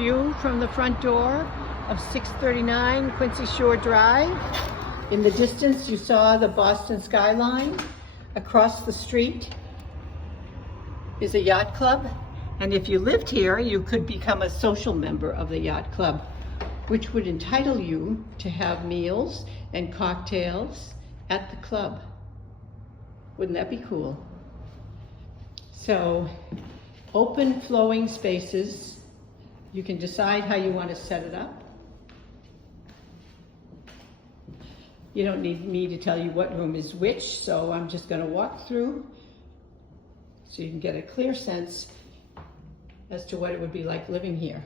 view from the front door of 639 Quincy Shore Drive. In the distance, you saw the Boston skyline. Across the street is a yacht club. And if you lived here, you could become a social member of the yacht club, which would entitle you to have meals and cocktails at the club. Wouldn't that be cool? So, open flowing spaces. You can decide how you want to set it up. You don't need me to tell you what room is which, so I'm just going to walk through so you can get a clear sense as to what it would be like living here.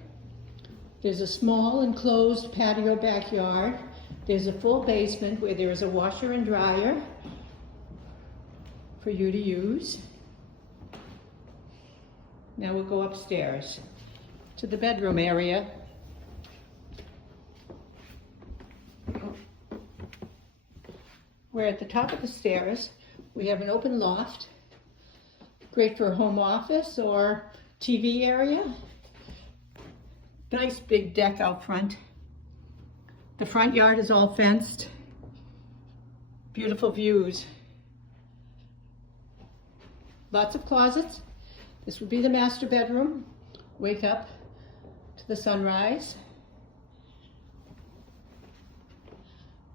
There's a small enclosed patio backyard. There's a full basement where there is a washer and dryer for you to use. Now we'll go upstairs to the bedroom area. Where at the top of the stairs, we have an open loft, great for a home office or TV area. Nice big deck out front. The front yard is all fenced. Beautiful views. Lots of closets. This would be the master bedroom. Wake up to the sunrise.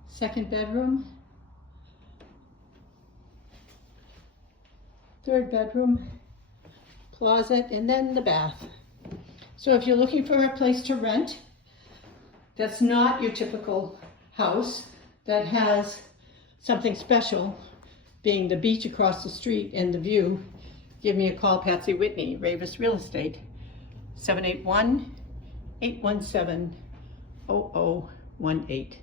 Second bedroom. Third bedroom. Closet, and then the bath. So if you're looking for a place to rent, that's not your typical house that has something special, being the beach across the street and the view, give me a call, Patsy Whitney, Ravis Real Estate, 781-817-0018.